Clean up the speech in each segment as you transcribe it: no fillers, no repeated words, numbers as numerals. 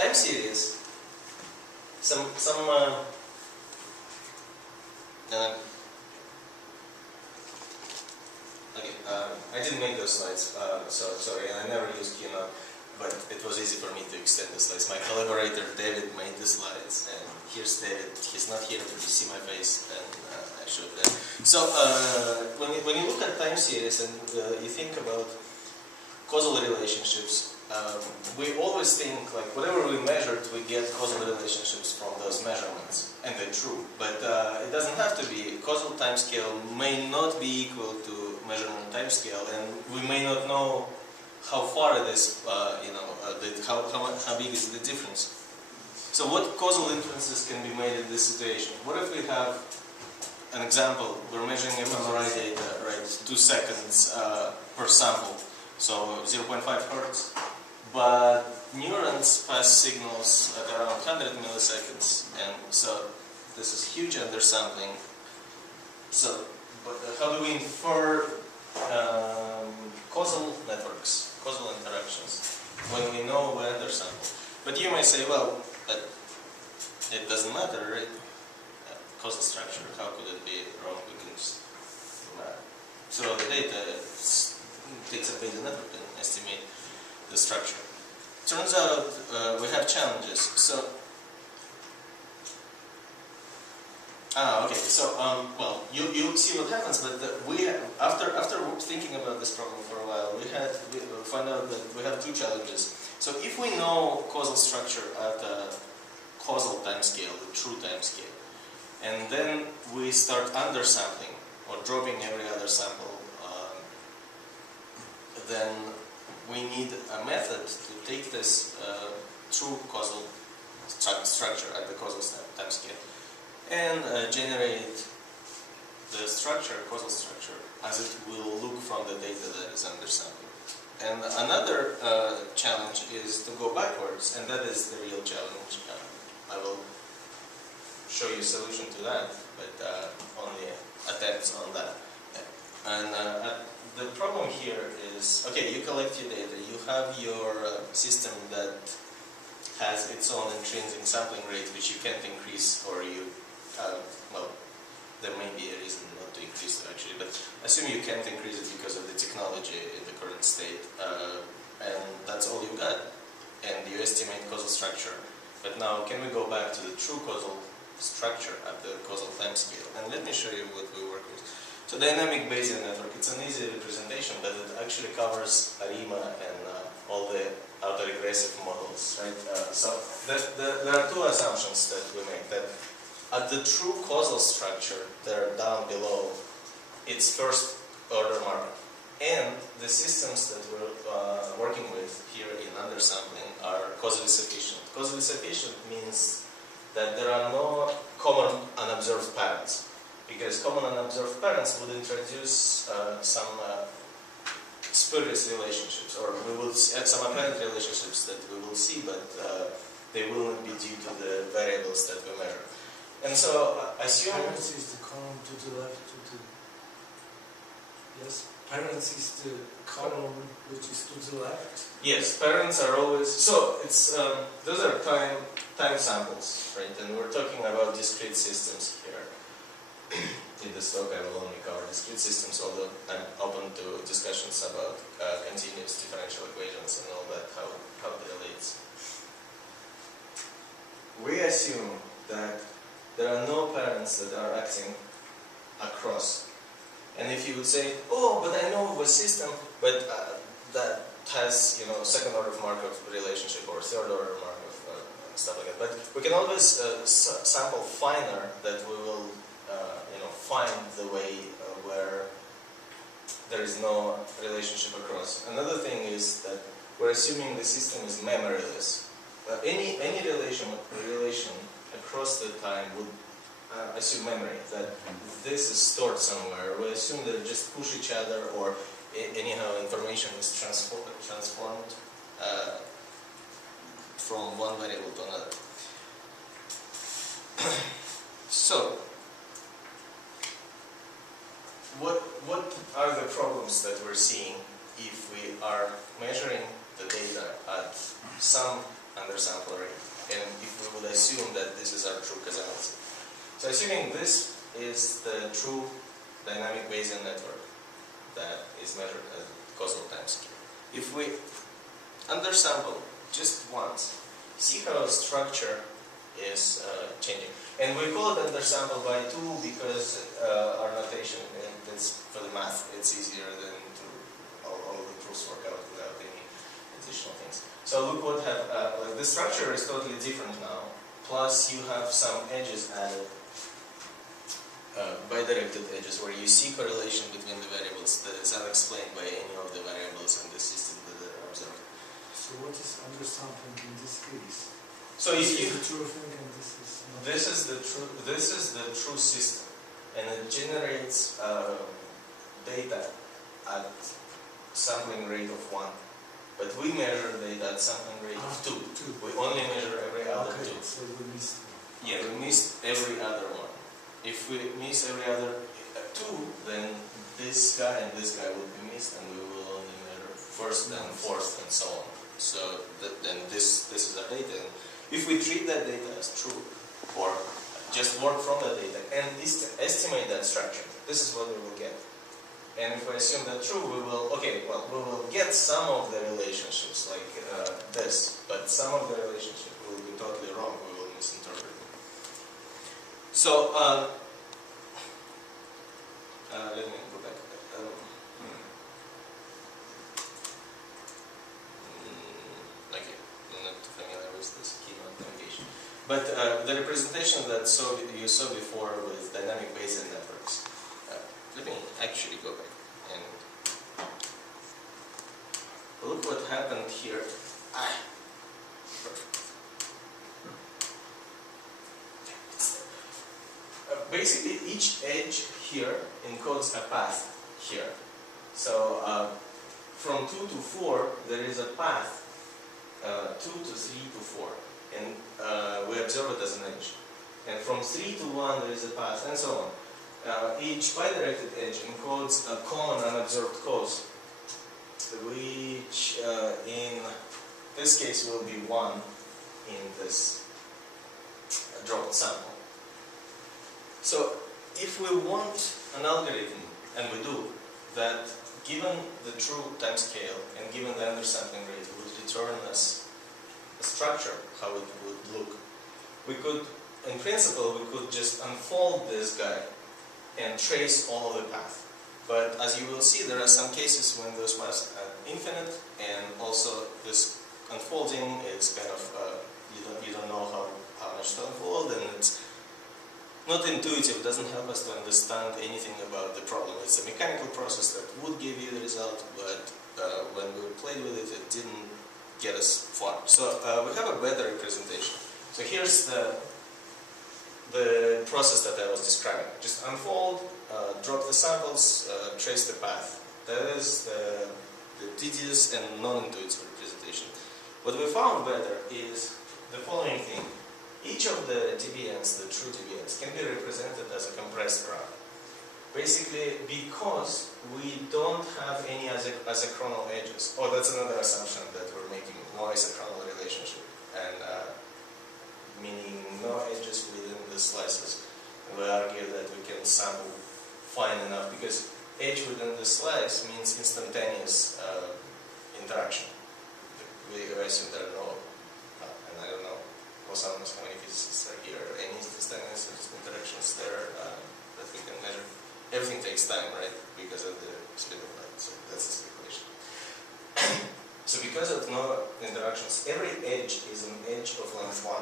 time series, okay, I didn't make those slides, so sorry, and I never used Keynote, but it was easy for me to extend the slides. My collaborator David made the slides, and here's David. He's not here, but you see my face, and I showed that. So when you look at time series and you think about causal relationships, we always think like whatever we measured, we get causal relationships from those measurements, and they're true. But it doesn't have to be. Causal timescale may not be equal to measurement timescale, and we may not know how far it is. How big is the difference? So what causal inferences can be made in this situation? What if we have an example? We're measuring fMRI data, right? 2 seconds per sample. So 0.5 hertz, but neurons pass signals at around 100 milliseconds, and so this is huge undersampling. So, but how do we infer causal networks, causal interactions, when we know we undersample? But you may say, well, it doesn't matter, right? Causal structure, how could it be wrong? We can just throw the data. Takes a Bayesian network and estimate the structure. Turns out we have challenges. So, okay. So, well, you'll see what happens. But after thinking about this problem for a while, we find out that we have 2 challenges. So, if we know causal structure at a causal timescale, the true timescale, and then we start undersampling or dropping every other sample, then we need a method to take this true causal structure at the causal timescale and generate the structure, causal structure, as it will look from the data that is undersampled. And another challenge is to go backwards, and that is the real challenge. I will show you a solution to that, but only attempts on that. And the problem here is, okay, you collect your data, you have your system that has its own intrinsic sampling rate, which you can't increase, or well, there may be a reason not to increase it actually, but assume you can't increase it because of the technology in the current state, and that's all you got, and you estimate causal structure. But now, can we go back to the true causal structure at the causal timescale? And let me show you what we work with. So dynamic Bayesian network, it's an easy representation, but it actually covers ARIMA and all the autoregressive models, right? So there are 2 assumptions that we make, that at the true causal structure, there down below, it's first order markup. And the systems that we're working with here in undersampling are causally sufficient. Causally sufficient means that there are no common unobserved patterns. Because common unobserved patterns would introduce some spurious relationships, or we will add some apparent relationships that we will see, but they will not be due to the variables that we measure. And so, assume... Parents is the column to the left, yes? Parents is the column which is to the left? Yes, parents are always... So, it's those are time samples, right? And we're talking about discrete systems here. In this talk, I will only cover discrete systems, although I'm open to discussions about continuous differential equations and all that, how it relates. We assume that there are no parents that are acting across. And if you would say, oh, but I know of a system, but that has, second order Markov relationship or third order Markov stuff like that. But we can always sample finer that we will find the way where there is no relationship across. Another thing is that we're assuming the system is memoryless. Any relation across the time would assume memory, that this is stored somewhere. We assume they just push each other, or anyhow information is transformed from one variable to another. So, what are the problems that we're seeing if we are measuring the data at some undersample array. And if we would assume that this is our true causality. So assuming this is the true dynamic Bayesian network that is measured as causal time scale. If we undersample just once, see how structure is changing. And we call it undersample by 2 because our notation, and it's for the math, it's easier than to all the proofs work out without any additional things. So look what like the structure is totally different now. Plus you have some edges added, bidirected edges, where you see correlation between the variables that is unexplained by any of the variables in the system that are observed. So what is undersampling in this case? So if you, the true thing and this is not. this is the true system, and it generates data at sampling rate of 1. But we measure data at sampling rate of 2. We only measure every other 2. So we missed one. Yeah, we missed every other one. If we miss every other 2, then this guy and this guy will be missed, and we will only measure first and fourth and so on. So then this is our data. And if we treat that data as true, or just work from that data and estimate that structure, this is what we will get. And if we assume that true, we will, we will get some of the relationships like this, but some of the relationships will be totally wrong, we will misinterpret them. So, let me go back. Okay, I'm not too familiar with this keynote navigation. But the representation that you saw before with dynamic Bayesian networks, let me actually go back and look what happened here. Perfect. Basically, each edge here encodes a path here. So from 2 to 4, there is a path 2 to 3 to 4, and we observe it as an edge. And from 3 to 1, there is a path, and so on. Each bidirected edge encodes a common unobserved cause, which in this case will be 1 in this dropped sample. So if we want an algorithm, and we do, that given the true time scale and given the undersampling rate would return us a structure, how it would look, we could, in principle, we could just unfold this guy and trace all of the path. But as you will see, there are some cases when those paths are infinite, and also this unfolding is kind of you don't know how much to unfold, and it's not intuitive. It doesn't help us to understand anything about the problem. It's a mechanical process that would give you the result, but when we played with it, it didn't get us far. So we have a better representation. So here's the process that I was describing. Just unfold, drop the samples, trace the path. That is the tedious and non-intuitive representation. What we found better is the following thing. Each of the deviants, the true deviants, can be represented as a compressed graph. Basically, because we don't have any isochronal edges. Oh, that's another assumption that we're making, no isochronal relationship. And meaning no edges within the slices. And we argue that we can sample fine enough because edge within the slice means instantaneous interaction. We assume there are no, and I don't know, how many physicists are here, any instantaneous interactions there that we can measure. Everything takes time, right? Because of the speed of light. So that's the speculation. So because of no interactions, every edge is an edge of length 1.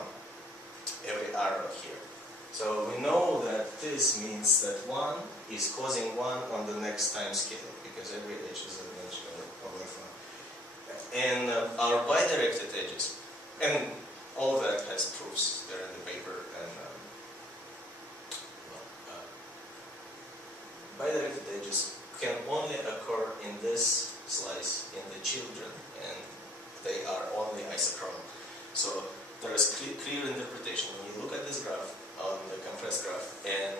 Every arrow here. So we know that this means that 1 is causing 1 on the next time scale, because every edge is an edge of length 1. And our bidirected edges, and all of that has proofs there in the paper, and bidirected edges can only occur in this slice in the children, and they are only isochronal. So there is clear interpretation. When you look at this graph, on the compressed graph, and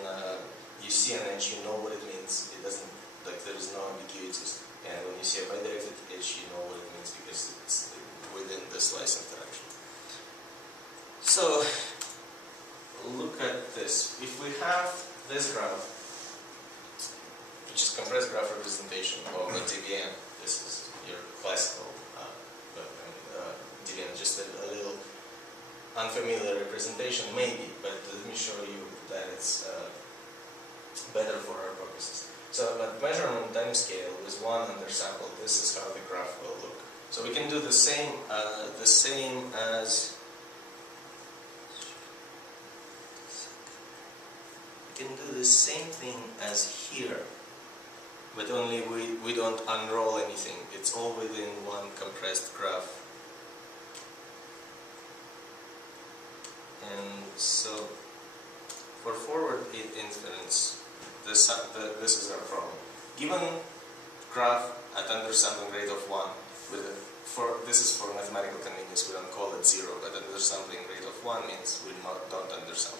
you see an edge, you know what it means. It doesn't, like, there is no ambiguities. And when you see a bidirected edge, you know what it means because it's within the slice interaction. So look at this. If we have this graph, which is compressed graph representation of a DBN, this is your classical DBN, just a little unfamiliar representation maybe, but let me show you that it's better for our purposes. So at measurement time scale with one undersample, this is how the graph will look. So we can do the same as we can do the same thing as here, but only we don't unroll anything. It's all within one compressed graph. And so for forward inference, this is our problem. Given graph at undersampling rate of 1, this is for mathematical convenience, we don't call it 0, but undersampling rate of 1 means we don't undersample.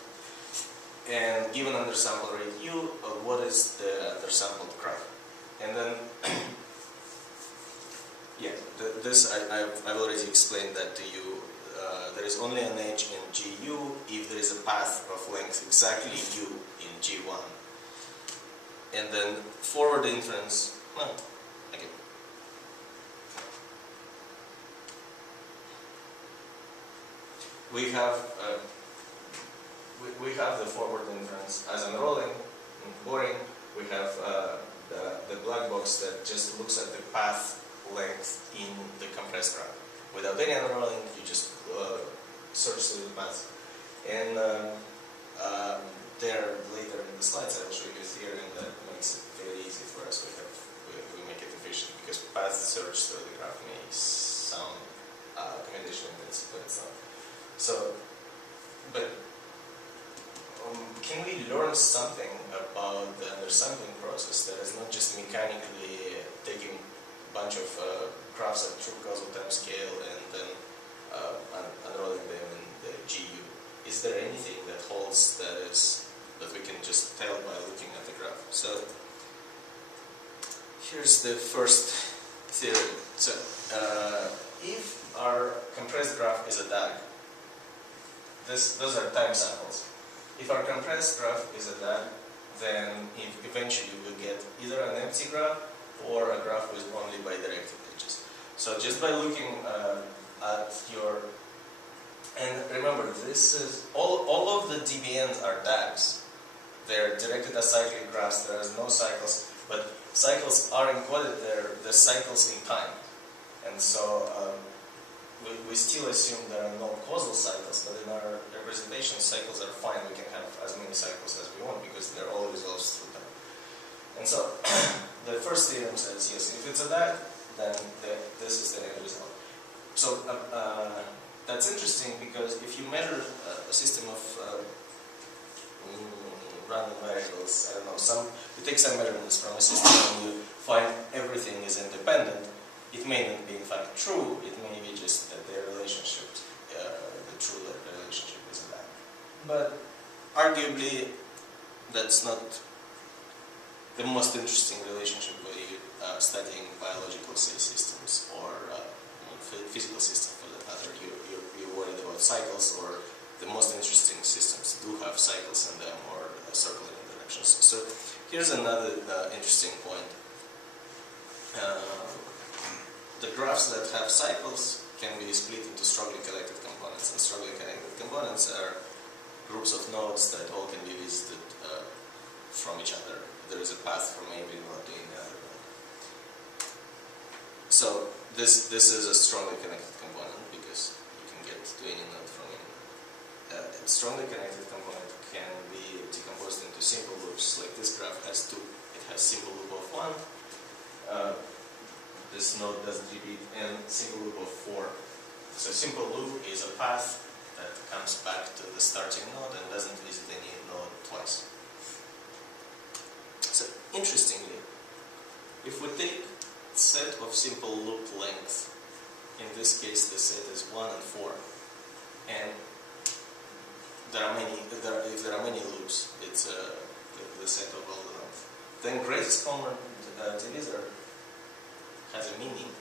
And given undersample rate u, what is the undersampled graph? And then, yeah, this I've already explained that to you. There is only an edge in GU if there is a path of length exactly u in G1. And then forward inference, well, okay. We have the forward inference as unrolling, boring. We have the black box that just looks at the path length in the compressed graph. Without any unrolling, you just search through the path. And there, later in the slides, I will show you a theorem that makes it very easy for us. We make it efficient because path search through the graph may sound computation intensive, but it's not. So, but can we learn something about the undersampling process that is not just mechanically taking a bunch of graphs at true causal time scale and then unrolling them in the GU? Is there anything that holds that we can just tell by looking at the graph? So here's the first theory. So if our compressed graph is a DAG, those are time samples. If our compressed graph is a DAG, then eventually we'll get either an empty graph or a graph with only bidirected edges. So just by looking at your, and remember, this is all of the DBNs are DAGs. They're directed acyclic graphs. There is no cycles, but cycles are encoded there. The cycles in time, and so we still assume there are no causal cycles. But in our representation, cycles are fine. We can have as many cycles as we want because they're all resolved through time. And so the first theorem says yes. If it's a DAG, then this is the end result. So that's interesting because if you measure a system of random variables, I don't know, you take some measurements from a system and you find everything is independent, it may not be in fact true, it may be just that their relationship, the true relationship is a DAG. But arguably, that's not the most interesting relationship when you studying biological, say, systems or physical systems for that matter. You're worried about cycles, or the most interesting systems do have cycles in them or circular interactions. So here's another interesting point. The graphs that have cycles can be split into strongly connected components, and strongly connected components are groups of nodes that all can be visited from each other. There is a path from every node to any other node. So this is a strongly connected component because you can get to any node from any node. A strongly connected component can be decomposed into simple loops. Like this graph has two. It has simple loop of 1. This node doesn't repeat, and simple loop of 4. So simple loop is a path that comes back to the starting node and doesn't visit any node twice. So interestingly, if we take set of simple loop length, in this case the set is 1 and 4, and if there are many loops, it's the set of all the length. Then greatest common divisor has a meaning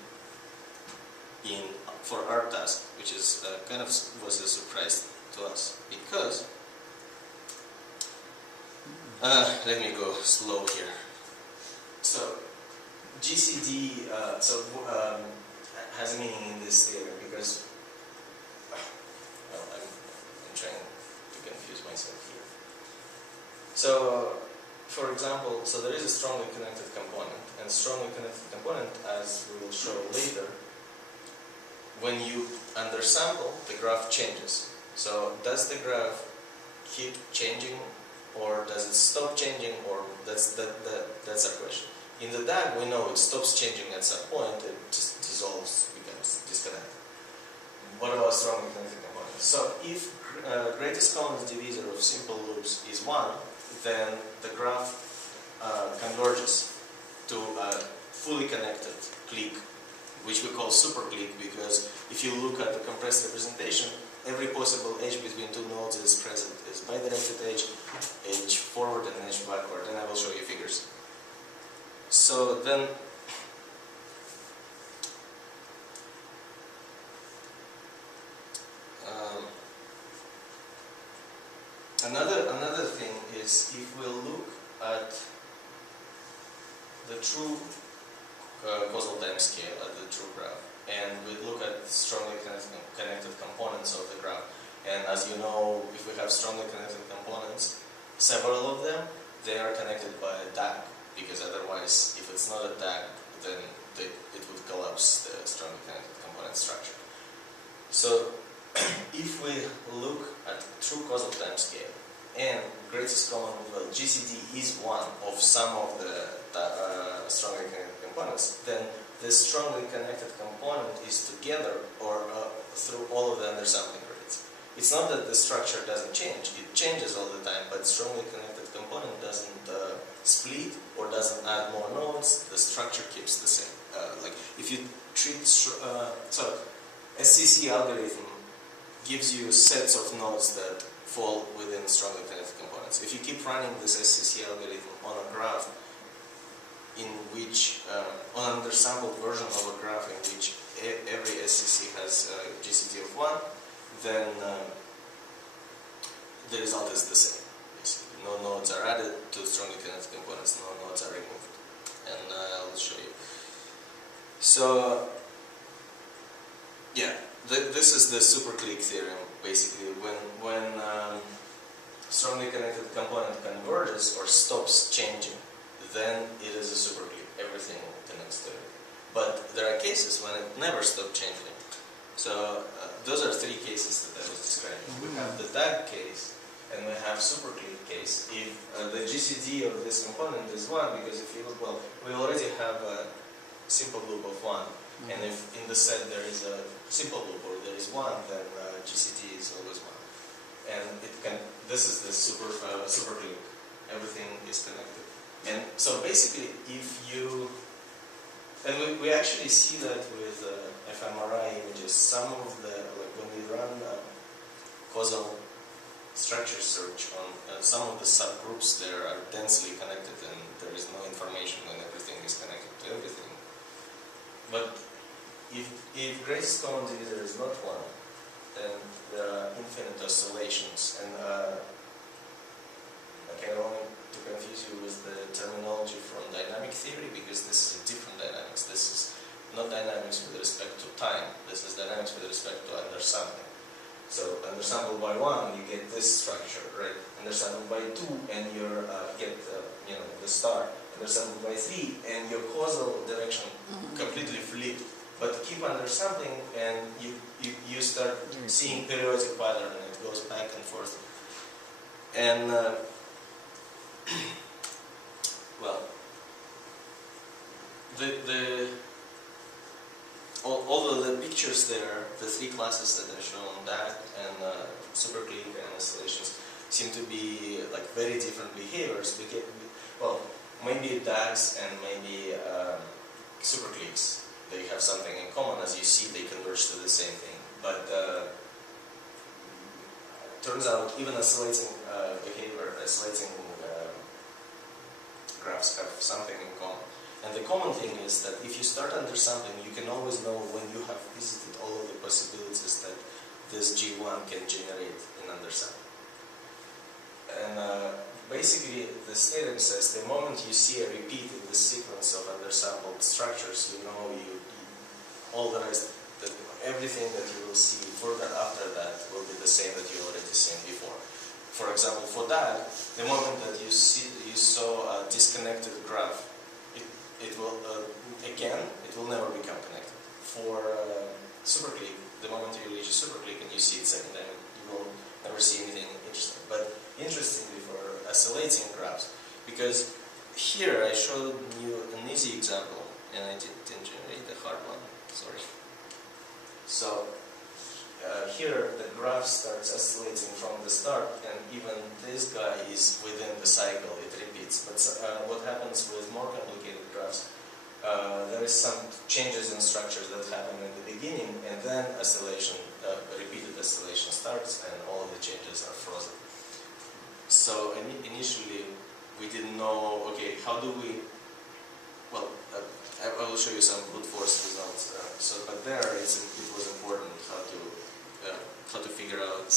for our task, which is kind of was a surprise to to us, because let me go slow here. So GCD has a meaning in this theory because well, I'm trying to confuse myself here. So for example, so there is a strongly connected component, and strongly connected component, as we will show later, when you undersample, the graph changes. So does the graph keep changing, or does it stop changing, or that's our question. In the DAG, we know it stops changing at some point, it just dissolves, becomes disconnected. What about strongly connected components? So if greatest common divisor of simple loops is 1, then the graph converges to a fully connected clique, which we call super clique, because if you look at the compressed representation, every possible edge between two nodes is present, is bidirected edge forward and edge backward, and I will show you figures. So then another thing is, if we look at the true causal time scale, at the true graph, and we look at strongly connected components of the graph, and as you know, if we have strongly connected components, several of them, they are connected by a DAG, because otherwise, if it's not a DAG, then it would collapse the strongly connected component structure. So if we look at true causal time scale, and greatest common, well, GCD is one of some of the strongly connected components, then the strongly connected component is together or through all of the undersampling rates. It's not that the structure doesn't change, it changes all the time, but strongly connected component doesn't split or doesn't add more nodes, the structure keeps the same. Like if you treat, so SCC algorithm gives you sets of nodes that fall within strongly connected components. If you keep running this SCC algorithm on a graph in which, on an undersampled version of a graph in which every SCC has GCD of 1, then the result is the same. Basically, no nodes are added to strongly connected components, no nodes are removed. And I'll show you. So, yeah, this is the super clique theorem. Basically, when strongly connected component converges or stops changing, then it is a super clique. Everything connects to it. But there are cases when it never stopped changing. So those are three cases that I was describing. We have the DAG case, and we have super clique case. If the GCD of this component is 1, because if you look, well, we already have a simple loop of 1. And if in the set there is a simple loop or there is 1, then GCD is always 1. And it can. This is the super clique. Everything is connected. And so basically, if you, and we actually see that with fMRI images. Some of the, like when we run causal structure search on some of the subgroups, there are densely connected, and there is no information when everything is connected to everything. But if greatest common divisor is not 1, then there are infinite oscillations, and I can only to confuse you with the terminology from dynamic theory, because this is a different dynamics. This is not dynamics with respect to time. This is dynamics with respect to undersampling. So undersampled by 1, you get this structure, right? Undersampled by 2, and you get the star. Undersampled by 3, and your causal direction completely flipped. But keep undersampling, and you start seeing periodic pattern, and it goes back and forth. And well, although the pictures there, the three classes that are shown, DAG and super clique and oscillations, seem to be like very different behaviors. Well, maybe DAGs and maybe super cliques, they have something in common. As you see, they converge to the same thing. But turns out even oscillating behavior, oscillating graphs have something in common. And the common thing is that if you start undersampling, you can always know when you have visited all of the possibilities that this G1 can generate in basically the statement says the moment you see a repeat in the sequence of undersampled structures, you know all the rest, everything that you will see further after that will be the same that you already seen before. For example, for that, the moment that you saw a disconnected graph, it will it will never become connected. For superclick, the moment you reach a superclick and you see it second time, you will never see anything interesting. But interestingly, for oscillating graphs, because here I showed you an easy example, and I didn't generate the hard one. Sorry. So here the graph starts oscillating from the start, and even this guy is within the cycle, it repeats. But what happens with more complicated graphs, there is some changes in structures that happen in the beginning, and then oscillation, repeated oscillation starts, and all of the changes are frozen. So initially we didn't know, okay, how do we, well, I will show you some brute force results. But there it was important how to figure out when do we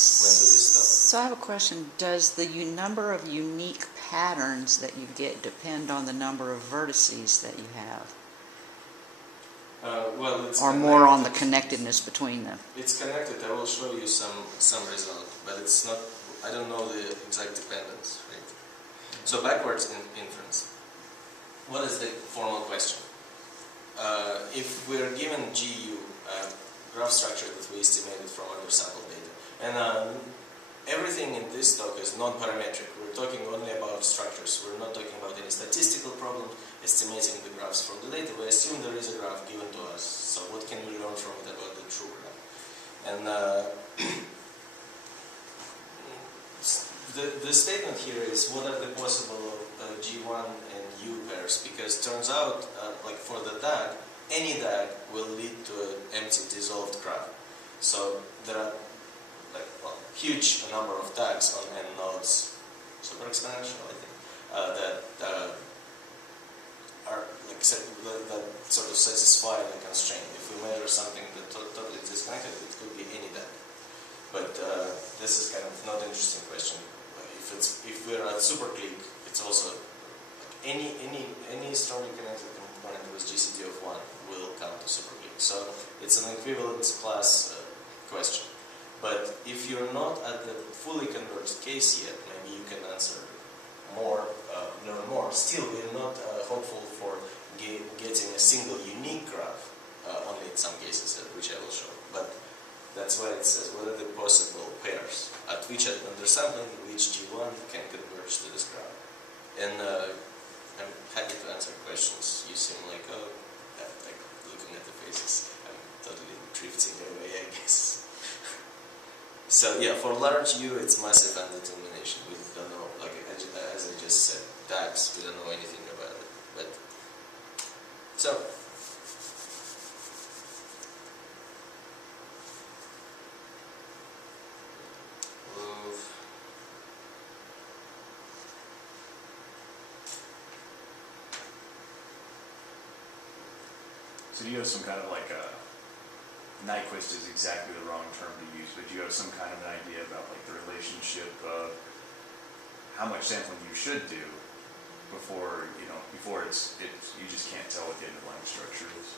stop. So I have a question. Does the number of unique patterns that you get depend on the number of vertices that you have? Well, it's or more on the connectedness between them? It's connected. I will show you some result, but it's not. I don't know the exact dependence. Right? So backwards inference. What is the formal question? If we're given GU graph structure that we estimated from undersampled data, and everything in this talk is non-parametric. We're talking only about structures. We're not talking about any statistical problem estimating the graphs from the data. We assume there is a graph given to us. So what can we learn from it about the true graph? And the statement here is what are the possible G1 and U pairs, because turns out, like for the DAG, any DAG will lead to an empty dissolved graph. So there are huge number of DAGs on n nodes, super exponential, I think, that are that sort of satisfy the constraint. If we measure something that totally disconnected, it could be any DAG. But this is kind of not an interesting question. If we're at superclick, it's also any strongly connected component with GCD of 1 will count to superclick. So it's an equivalence class question. But if you're not at the fully converged case yet, maybe you can answer more, learn more. Still, we're not hopeful for getting a single unique graph, only in some cases, which I will show. But that's why it says what are the possible pairs at which undersampling which G1 can converge to this graph. And I'm happy to answer questions. You seem like, like looking at the faces, I'm totally drifting away, I guess. So yeah, for large U, it's massive undetermination. We don't know, like as I just said, DAGs, we don't know anything about it. But so. So do you have some kind of like a, Nyquist is exactly the wrong term to use, but do you have some kind of an idea about like the relationship of how much sampling you should do before, before it's you just can't tell what the underlying structure is?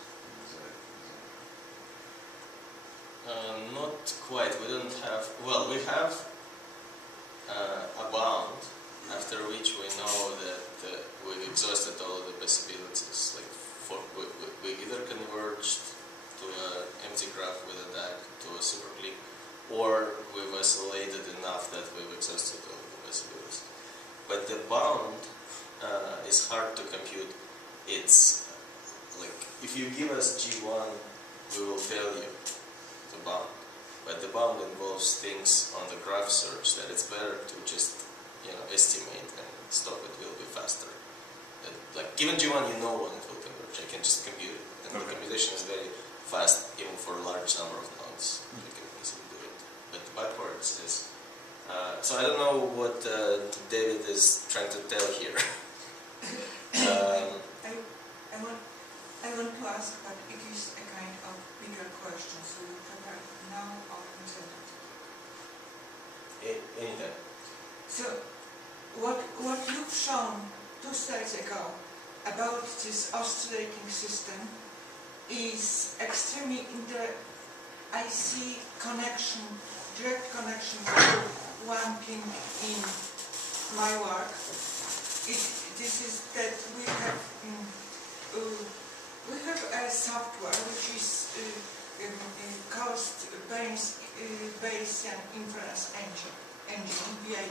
Not quite. We don't have, well, we have a bound after which we know that we've exhausted all of the possibilities. Like we either converged to an empty graph with a DAG to a superclick, or we've oscillated enough that we've exhausted all of the possibilities. But the bound is hard to compute. It's like if you give us G1, we will tell you the bound. But the bound involves things on the graph search that it's better to just estimate and stop it will be faster. Like given G1, you know when it will converge. I can just compute it, and the computation is very fast, even for a large number of nodes. You can easily do it. But backwards is. So I don't know what David is trying to tell here. I want to ask, but it is a kind of bigger question. So you prepare now or in Anytime. So what you've shown 2 slides ago about this oscillating system is extremely I see direct connection to one thing in my work. This is that we have a software which is called Bayesian Inference Engine, BIE,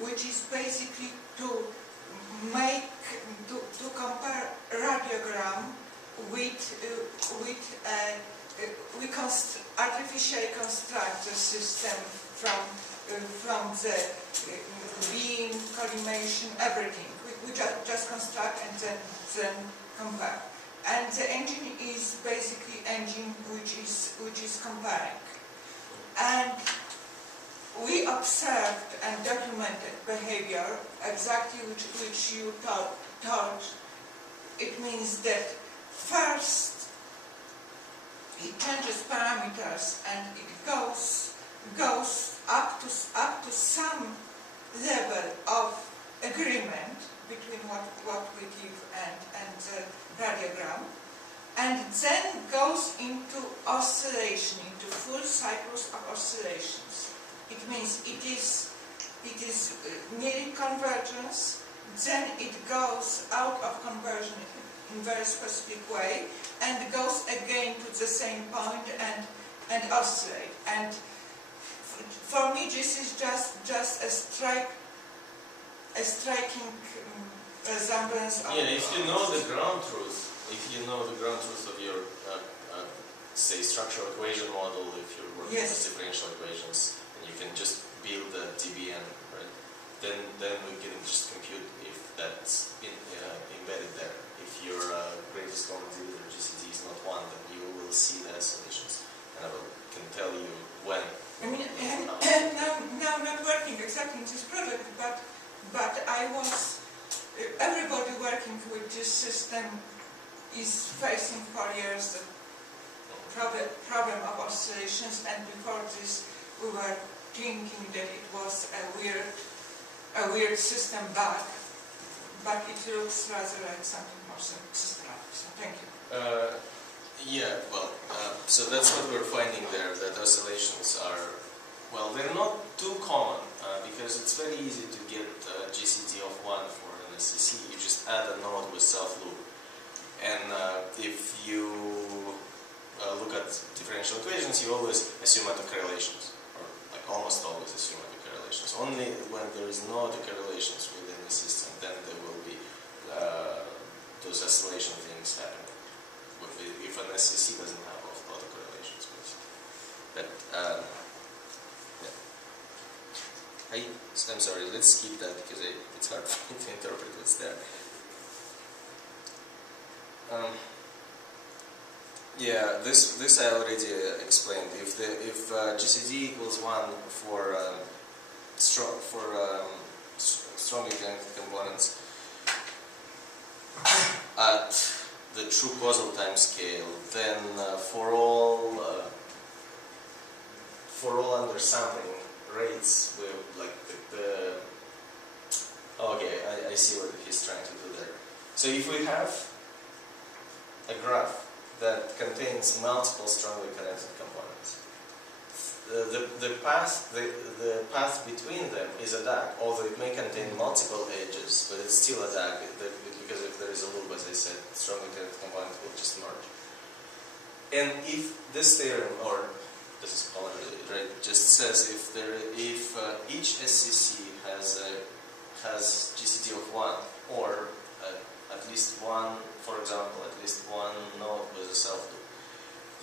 which is basically to compare radiogram with we artificially construct a system from the beam, collimation, everything. We just construct and then compare. And the engine is basically engine which is comparing. And we observed and documented behavior exactly which you told. It means that first it changes parameters and it goes up to some level of agreement between what we give and the radiogram, and then goes into oscillation, into full cycles of oscillations. It means it is nearly convergence, then it goes out of conversion in very specific way and goes again to the same point and oscillate. And for me, this is just a striking resemblance of... Yeah, if you know the ground truth, of your, say, structural equation model, if you're working with differential equations, and you can just build a TBN, right? Then we can just compute if that's embedded there. If your greatest common divisor GCD is not 1, then you will see the oscillations, and I can tell you when. I mean, now not working exactly in this project, but I was, everybody working with this system is facing for years the problem of oscillations, and before this we were thinking that it was a weird system bug, but it looks rather like something more systematic, so thank you. Yeah, well, so that's what we're finding there, that oscillations are, well, they're not too common, because it's very easy to get GCD of 1 for an SCC. You just add a node with self-loop. And if you look at differential equations, you always assume autocorrelations, or like almost always assume autocorrelations. Only when there is no autocorrelations within the system, then there will be those oscillation things happening. If an SCC doesn't have autocorrelations, basically. But yeah. I'm sorry, let's skip that because it's hard for me to interpret what's there. Yeah, this I already explained. If GCD equals 1 for strongly connected components at the true causal time scale, then for all undersampling rates, we like okay, I see what he's trying to do there. So if we have a graph that contains multiple strongly connected components, the path between them is a DAG, although it may contain multiple edges, but it's still a DAG, because if there is a loop, as I said, strongly connected component will just merge. And if this theorem, or this is called, right, just says if each SCC has GCD of 1, or at least one, for example, at least one node with a self-loop,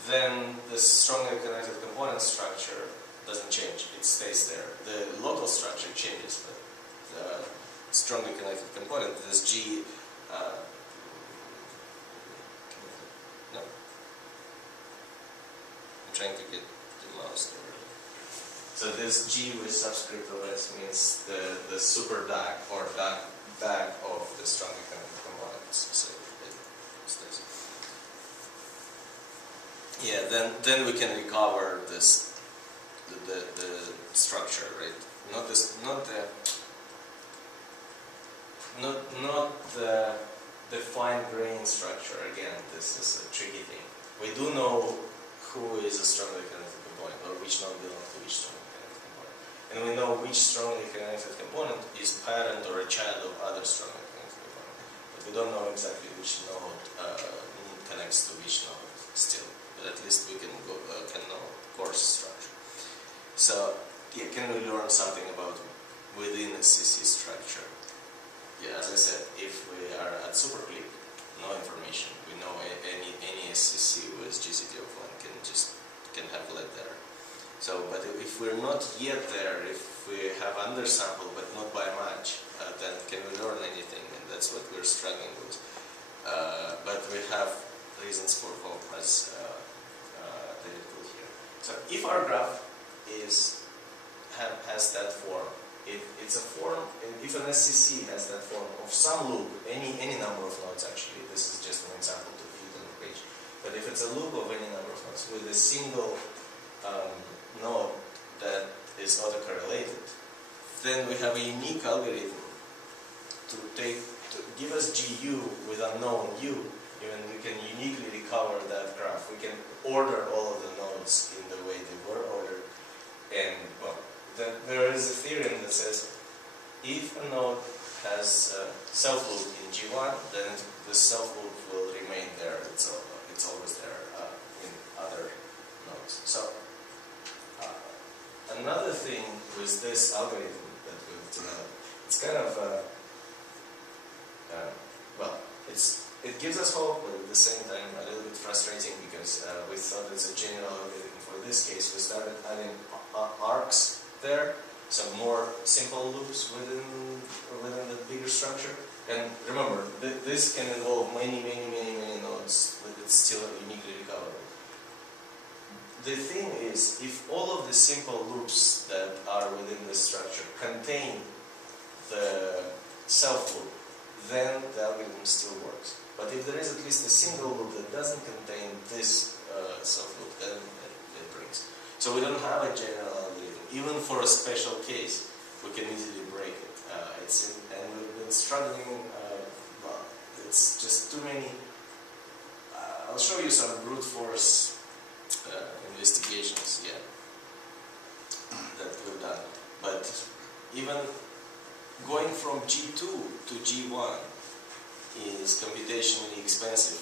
then the strongly connected component structure doesn't change, it stays there. The local structure changes, but the strongly connected component, this G, no, I'm trying to get the mouse over here. So this G with subscript OS means the super DAG, or DAG of the strongly connected components. So it stays. Yeah, then we can recover this the structure, right? Not the and we know which strongly connected component is parent or a child of other strongly connected component. But we don't know exactly which node connects to which node still. But at least we can know course structure. So yeah, can we learn something about within a CC structure? Yeah, as I said, if we are at superclick, no information. We know any SCC with GCD of 1 can have let there. So, but if we're not yet there, if we have undersample but not by much, then can we learn anything? And that's what we're struggling with. But we have reasons for hope, as David put here. So, if our graph has that form, if it's a form, if an SCC has that form of some loop, any number of nodes actually, this is just an example to view it on the page, but if it's a loop of any number of nodes with a single node that is autocorrelated, then we have a unique algorithm to give us GU with unknown U, and we can uniquely recover that graph. We can order all of the nodes in the way they were ordered, and well, there is a theorem that says if a node has a self-loop in G1, then the self-loop will remain there. It's always there in other nodes. So another thing with this algorithm that we've developed, it's kind of well, it gives us hope, but at the same time a little bit frustrating because we thought it's a general algorithm. For this case, we started adding arcs there, some more simple loops within the bigger structure. And remember, this can involve many nodes, but it's still uniquely recoverable. The thing is, if all of the simple loops that are within the structure contain the self-loop, then the algorithm still works. But if there is at least a single loop that doesn't contain this self-loop, then it breaks. So we don't have a general algorithm. Even for a special case, we can easily break it. And we've been struggling, well, it's just too many. I'll show you some brute force investigations, that we've done. But even going from G2 to G1 is computationally expensive.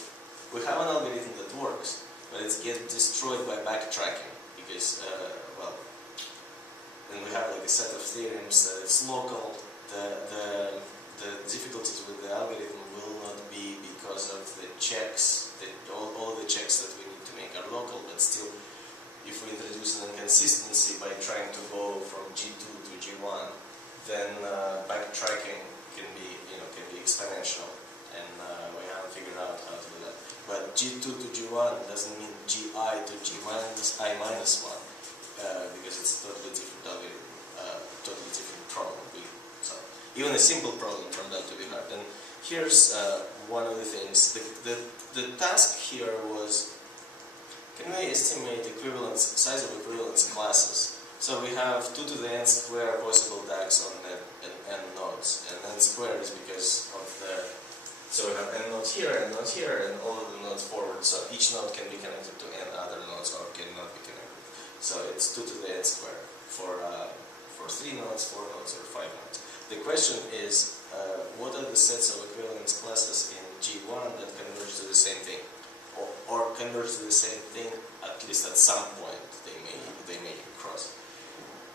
We have an algorithm that works, but it gets destroyed by backtracking because, well, and we have like a set of theorems that it's local. The difficulties with the algorithm will not be because of the checks. All the checks that we need to make are local, but still, if we introduce an inconsistency by trying to go from G2 to G1, then backtracking can be exponential, and we haven't figured out how to do that. But G2 to G1 doesn't mean Gi to G minus I minus 1. Because it's a totally different algorithm, totally different problem. So even a simple problem turned out to be hard. And here's one of the things. The task here was, can we estimate size of equivalence classes? So we have 2 to the n square possible DAGs on n nodes, and n square is because of so we have n nodes here, and all of the nodes forward. So each node can be connected to n other nodes or cannot be connected. So it's 2 to the n square for 3 nodes, 4 nodes, or 5 nodes. The question is, what are the sets of equivalence classes in G1 that converge to the same thing, or converge to the same thing at least at some point they may cross.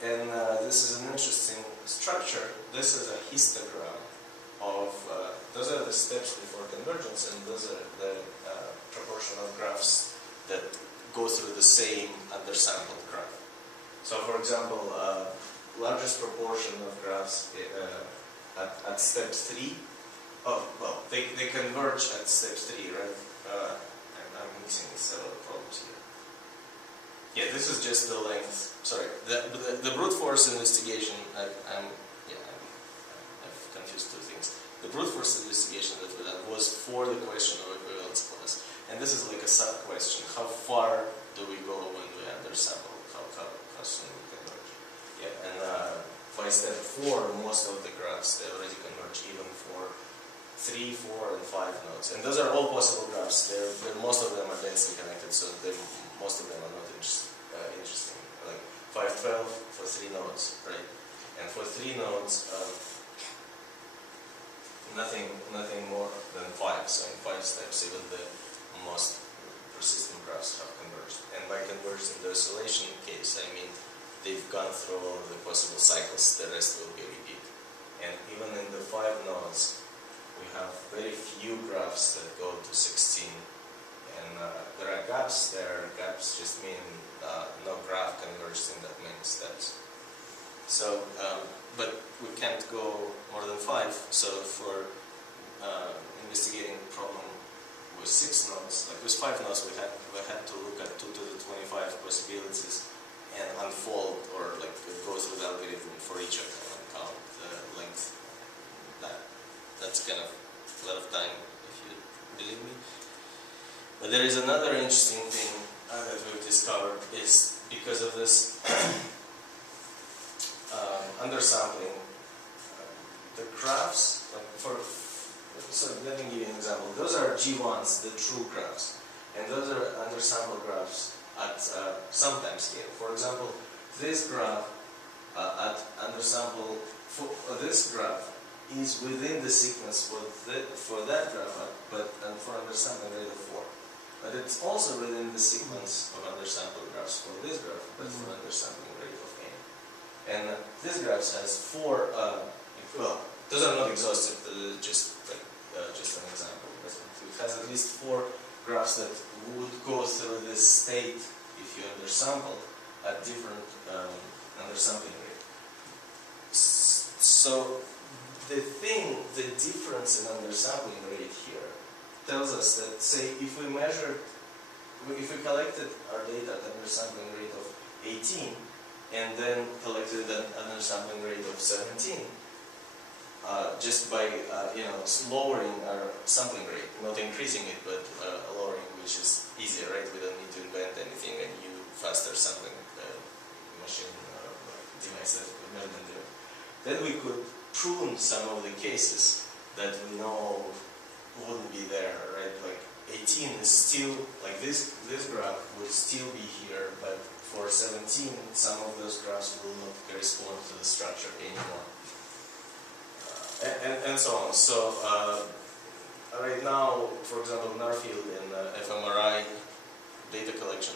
And this is an interesting structure. This is a histogram of those are the steps before convergence, and those are the proportion of graphs that go through the same undersampled graph. So, for example, largest proportion of graphs at step 3. Oh, well, they converge at step 3, right? I'm mixing several problems here. Yeah, this is just the length. Sorry, the brute force investigation. I've confused two things. The brute force investigation that we did was for the question of equivalence class. And this is like a sub-question. How far do we go when we undersample? How soon we converge? Yeah, and by step 4, most of the graphs, they already converge even for 3, 4, and 5 nodes. And those are all possible graphs. Most of them are densely connected, so most of them are not interesting. Like 512 for 3 nodes, right? 3 nodes, nothing more than 5. So in 5 steps, even the most persistent graphs have converged. And by converged in the oscillation case, I mean they've gone through all of the possible cycles. The rest will be repeat. And even in the 5 nodes, we have very few graphs that go to 16. And there are gaps there. Gaps just mean no graph converged in that many steps. So, but we can't go more than 5. So for investigating problem with 6 nodes, like with 5 nodes, we had to look at 2 to the 25 possibilities and unfold or like go through the algorithm for each of them and count the length. That's kind of a lot of time, if you believe me. But there is another interesting thing that we've discovered is because of this undersampling, the graphs, like so let me give you an example. Those are G1s, the true graphs, and those are undersampled graphs at some time scale. For example, this graph at undersample, this graph is within the sequence for that graph, but for undersampling rate of 4. But it's also within the sequence of undersampled graphs for this graph, but for undersampling rate of n. And this graph has 4. Well, those are not exhaustive. Just an example. It has at least 4 graphs that would go through this state if you undersample at different undersampling rate. So the difference in undersampling rate here tells us that, say, if we collected our data at undersampling rate of 18 and then collected an undersampling rate of 17, just by lowering our sampling rate, not increasing it, but lowering, which is easier, right? We don't need to invent anything, a new faster sampling machine device that we made them do. Then we could prune some of the cases that we know wouldn't be there, right? Like 18 is still, like this graph would still be here, but for 17, some of those graphs will not correspond to the structure anymore. And so on. So right now, for example, in our field, in fMRI data collection,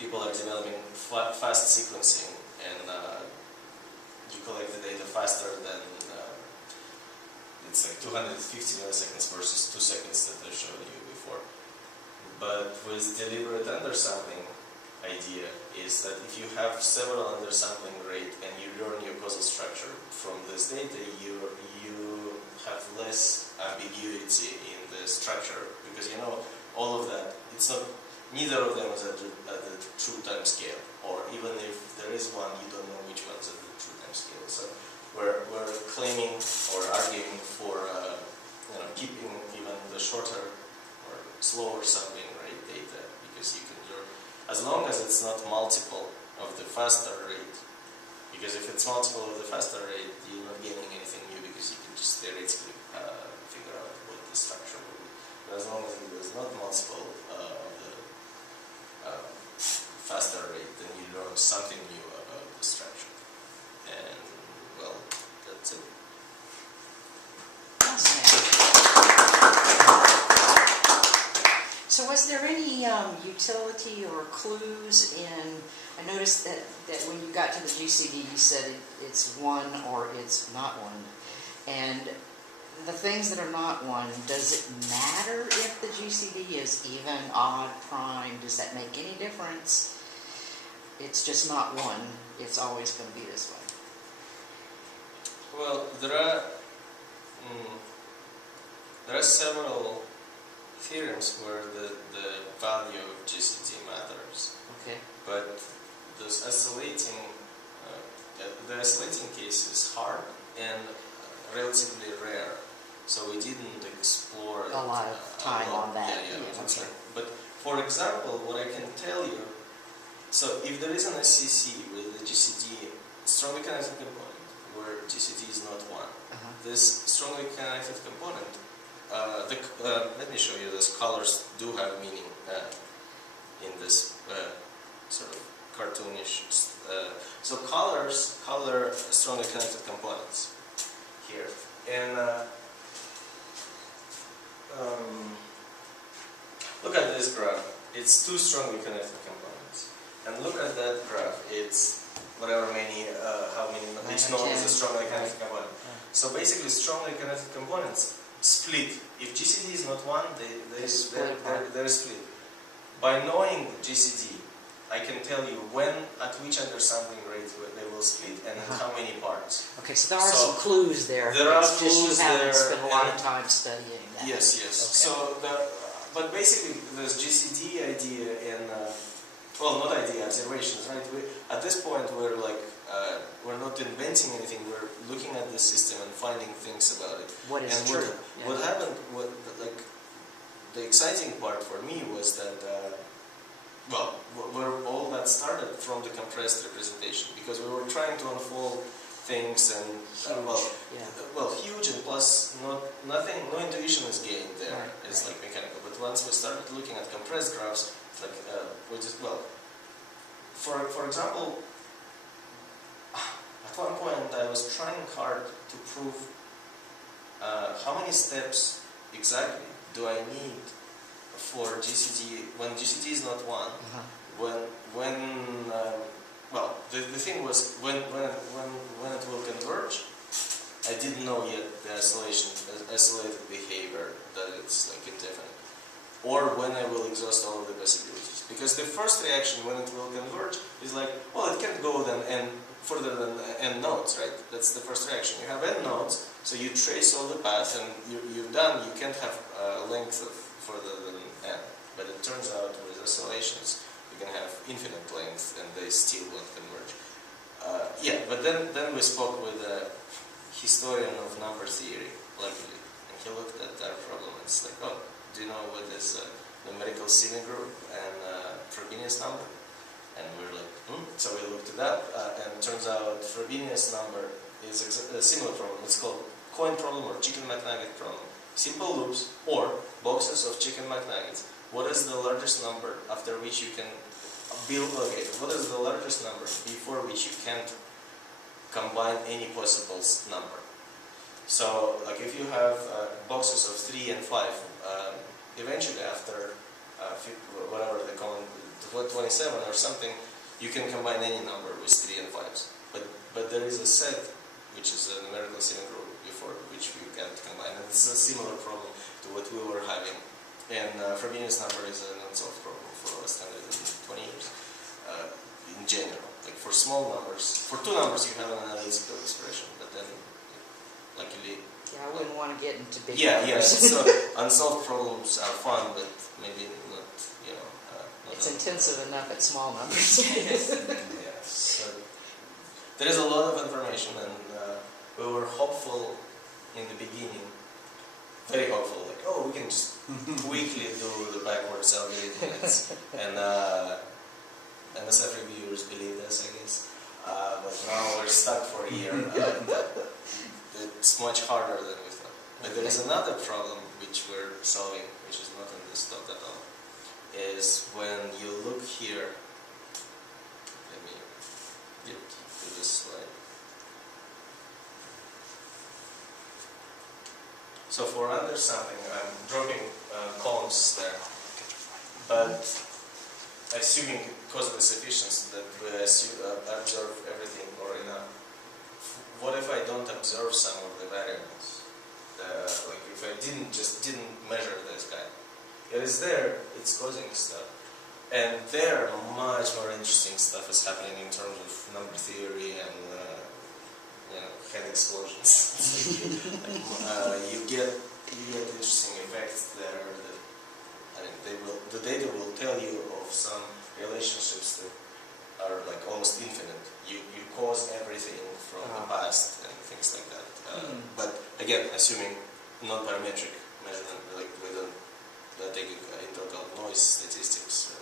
people are developing fast sequencing, and you collect the data faster than it's like 250 milliseconds versus 2 seconds that I showed you before. But with deliberate undersampling idea is that if you have several undersampling rate and you learn your causal structure from this data, you have less ambiguity in the structure, because you know all of that. It's not, neither of them is at the true time scale, or even if there is one, you don't know which one's at the true time scale. So we're claiming or arguing for keeping even the shorter or slower sampling rate data, because you can learn, as long as it's not multiple of the faster rate, because if it's multiple of the faster rate, you're not gaining anything new, because you can just theoretically figure out what the structure will be. But as long as it is not multiple of the faster rate, then you learn something new about the structure. And, well, that's it. So was there any utility or clues in, I noticed that when you got to the GCD, you said it's 1 or it's not 1. And the things that are not 1, does it matter if the GCD is even, odd, prime? Does that make any difference? It's just not 1. It's always going to be this way. Well, there are several theorems where the value of GCD matters. Okay. But those oscillating case is hard and relatively rare. So we didn't explore a lot of time on that. Yeah, okay. But for example, what I can tell you, so if there is an SCC with the GCD strongly connected component, where GCD is not 1, this strongly connected component, let me show you this. Colors do have meaning in this sort of cartoonish. So color strongly connected components here, and look at this graph. It's two strongly connected components, and look at that graph. It's whatever many, how many each node is a strongly connected component. So basically, strongly connected components split. If GCD is not one, they're split. By knowing GCD, I can tell you at which undersampling rate they will split and in how many parts. Okay, so there are some clues there. There are it's just clues you haven't there, spent a lot of time studying that. Yes. Okay. So, but basically, this GCD idea and not idea, observations, right? At this point, we're not inventing anything. We're looking at the system and finding things about it. What is and true? What happened? The exciting part for me was that. Where all that started from the compressed representation, because we were trying to unfold things and huge, and plus no intuition is gained there. Right, it's like mechanical. But once we started looking at compressed graphs, for example, at one point I was trying hard to prove how many steps exactly do I need for GCD when GCD is not one. The thing was when it will converge, I didn't know yet the isolated behavior that it's like indefinite, or when I will exhaust all of the possibilities. Because the first reaction when it will converge is like, well, it can't go then further than n nodes, right? That's the first reaction. You have n nodes, so you trace all the path, and you're done. You can't have a length of further than n. But it turns out with oscillations, you can have infinite length, and they still won't converge. But then we spoke with a historian of number theory, luckily, and he looked at our problem. It's like, oh, do you know what is numerical semigroup and Frobenius number? And we're like, So we looked it up, and it turns out Frobenius number is a similar problem. It's called coin problem or chicken McNugget problem. Simple loops or boxes of chicken McNuggets. What is the largest number after which you can build? Okay, what is the largest number before which you can't combine any possible number? So, like if you have boxes of 3 and 5, eventually after whatever they call it, 27 or something, you can combine any number with 3 and 5s. But there is a set which is a numerical semigroup before which we can't combine. And it's a similar problem to what we were having. And Frobenius number is an unsolved problem for the last 120 years in general. Like for small numbers, for two numbers you have an analytical expression, but then luckily. Yeah, I wouldn't want to get into big numbers. numbers. So unsolved problems are fun, but maybe not, it's intensive enough at small numbers. So there is a lot of information, and we were hopeful in the beginning, very hopeful, like, we can just quickly do the backwards algorithm, and NSF reviewers believed us, I guess. But now we're stuck for a year. It's much harder than we thought. But there is another problem which we're solving, which is not in this talk at all, is when you look here. Let me get to this slide. So for undersampling, I'm dropping columns there, but assuming because of this efficiency that we observe everything or enough. What if I don't observe some of the variables? Like if I didn't measure this guy, it is there. It's causing stuff, and there much more interesting stuff is happening in terms of number theory and head explosions. You get interesting effects there. The data will tell you of some relationships that are like almost infinite. You cause everything from the past and things like that. But again, assuming non-parametric measurement, like we don't take into account noise statistics.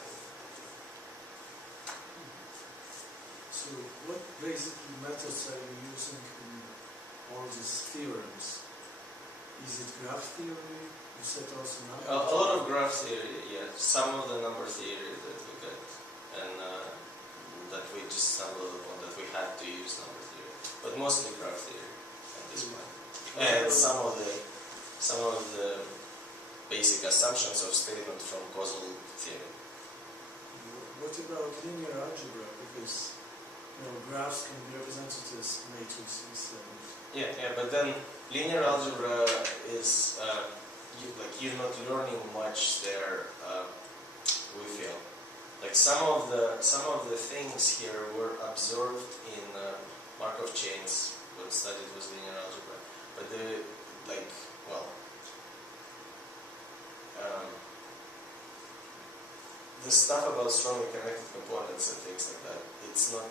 So what basic methods are you using in all these theorems? Is it graph theory? You said also number A lot of graph theory, yeah. Some of the number theory that we got, and we just stumbled upon that we had to use number theory, but mostly graph theory at this point. And some of the basic assumptions of statement from causal theory. What about linear algebra? Because graphs can be represented as matrices. Yeah, but then linear algebra is you're not learning much there. We feel like some of the things here were observed in Markov chains when studied with linear algebra, but the stuff about strongly connected components and things like that, it's not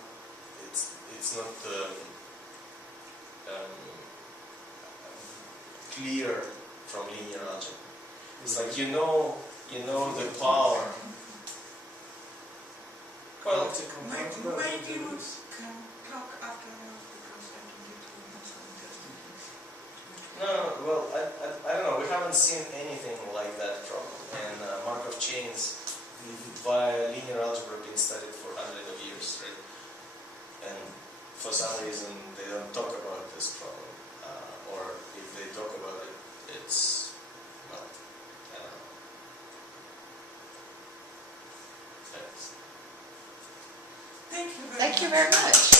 clear from linear algebra. It's like you know the power. Well, maybe you can talk after because I can get to some interesting. no, well, I don't know. We haven't seen anything like that problem, and Markov chains by linear algebra been studied for hundreds of years, right? And for some reason they don't talk about this problem, or if they talk about it, it's I don't know. Thanks. Thank you very much. Thank you very much.